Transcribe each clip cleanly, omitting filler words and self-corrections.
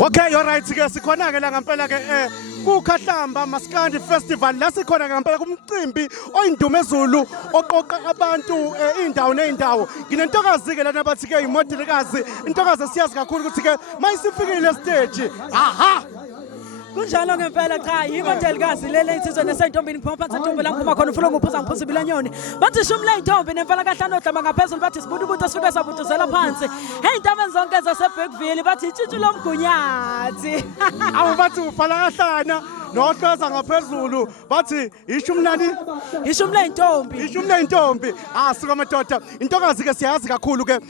Okay, alright ke sikhona ke la ngempela ke ku Khahlamba Maskandi Festival la sikhona ngempela kumcimbi oyindumezulu oqoqa abantu indawo neindawo. Nginentokazi ke lana bathi ke Imodelikazi, intokazi siyazi kakhulu ukuthi ke mayisifikile stage. Aha! Kunjalo ngempela cha Imodelikazi lele insizwe nesentombini phuma phansi entombi la ngiphuma khona ufuna ngiphuza ngiphuza ibilanyoni bathi shumla intombi nemfana kahlano odlama ngaphezulu bathi sibuda ukuthi asifike sabuduzela phansi hey intabeni zonke zaseBackville bathi itshitshi lomgunyathi Awu bathi ufala kahlana nohloza ngaphezulu bathi ishumlani ishumla intombi intombi suka madoda intokazi ke siyazi kakhulu ke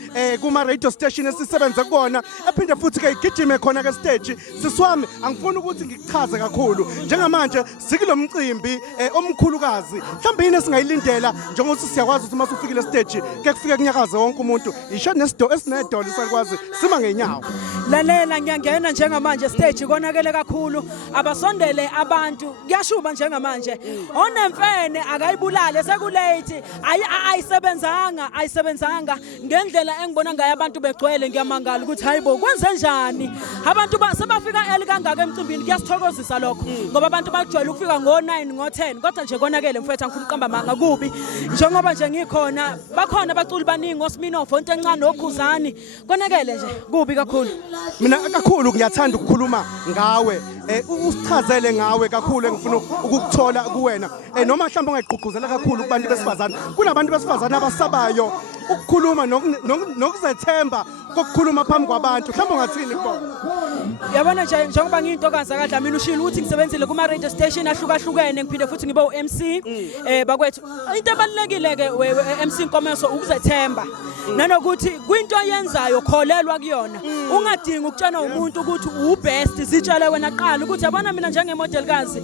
kuma radio station esisebenza kubona ephinde futhi ke igijime khona ke stage siswami angifuni ukuthi ngikuchaze kakhulu njengamanje sikulomcimbi omkhulukazi mhlawumbe yini singayilindela njengokuthi siyakwazi ukuthi mase ufikile stage ke kufike kunyakaze wonke umuntu isho nesido esinedolo sakwazi sima ngenyawo lalela ngiyangena njengamanje stage konakele kakhulu abasondele abantu kuyashuba njengamanje onemfene akayibulale sekulate ayisebenzanga ngendlela engibona ngayo abantu begcwele ngiyamangala ukuthi hayibo kwenze njani abantu sebafika elikangaka emcimbini kuyasithokozisa lokho ngoba abantu bajwayele ukufika ngo9 ngo10 kodwa nje konakele mfethu angifuna uqamba manga kubi njengoba nje ngikhona bakhona abaculi baningi oSminoff onto encane okhuzani konakele nje kubi kakhulu mina kakhulu ngiyathanda ukukhuluma ngawe usichazele ngawe kakhulu engifuna ukukuthola kuwena noma mhlawumbe ungayigqugquzela kakhulu kubantu besifazana kunabantu besifazana abasabayo ukukhuluma nokuzethemba kokukhuluma phambi kwabantu mhlawumbe ungathini kubona yabona nje njengoba ngiyintokazi kaDla mina ushilo ukuthi ngisebenzile kuma radio station ahlukahlukene ngiphinde futhi ngibe uMC bakwethu into ebalekile ke MC Nkomeso ukuzethemba nanokuthi kwinto oyenzayo kholelwa kuyona ungadingi ukutshana umuntu ukuthi ubest sitshele wena qala ukuthi yabona mina njengemodelikazi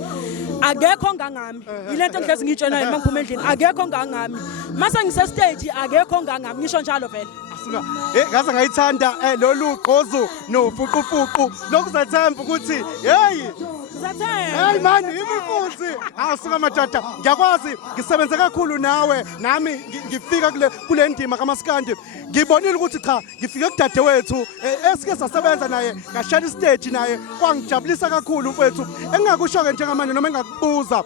akekho ngangami yilento ngihlezi ngitshena yini mangiphuma endlini akekho ngangami mase ngise stage akekho ngangami ngisho njalo vele ngaze ngayithanda lolu gqozu nofuqufuqu lokuzethemba ukuthi hey hey man imifuthi suka madoda ngiyakwazi ngisebenze kakhulu nawe nami ngifika kule ndima kaMaskandi ngibonile ukuthi cha ngifike kudade wethu esike sasebenza naye ngashaya istage naye kwangijabulisa kakhulu mfethu engingakusho ke njengamanje noma engakubuza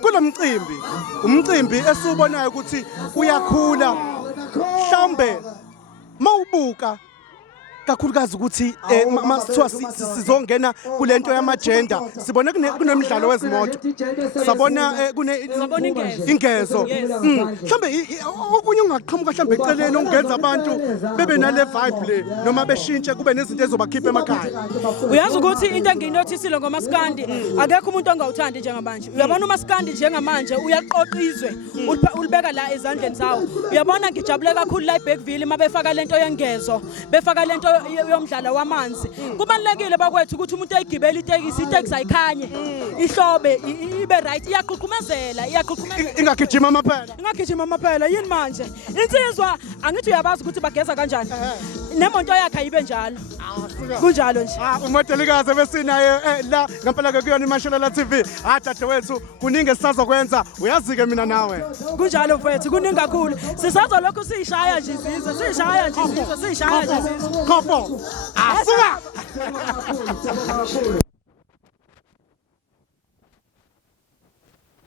kulomcimbi umcimbi esiubonayo ukuthi uyakhula mhlambe mawubuka kakhulukazi ukuthi masithiwa sizongena kulento yamagender sibone kunemidlalo wezimoto sabona ingezo mhlambe okunye ungaqhamuka mhlambe eceleni ongenza abantu bebe nale vibe le noma beshintshe kube nezinto ezobakhipha emakhaya uyazi ukuthi into enginotisile ngoMaskandi akekho umuntu ongawuthandi njengamanje uyabona uMaskandi njengamanje uyaqoqa izwe ulibeka la ezandleni zawo uyabona ngijabule kakhulu la eBackville mabefaka lento yengezo befaka lento yomdlalo wamanzi kubalekile bakwethu ukuthi umuntu ayigibela itekisi ayikhanye ihlobe ibe right iyaqhuqhumezela ingagijima amaphela yini manje insizwa angithi uyabazi ukuthi bageza kanjani nemonto yakhe ayibe njalo kunjalo nje uModelikazi besinaye la ngempela ke kuyona iMasholela TV dadewethu kuningi esizokwenza uyazi ke mina nawe kunjalo mfethu kuningi kakhulu sisazo lokho sishaya nje izizwe sishaya nje izizwe khopho asuka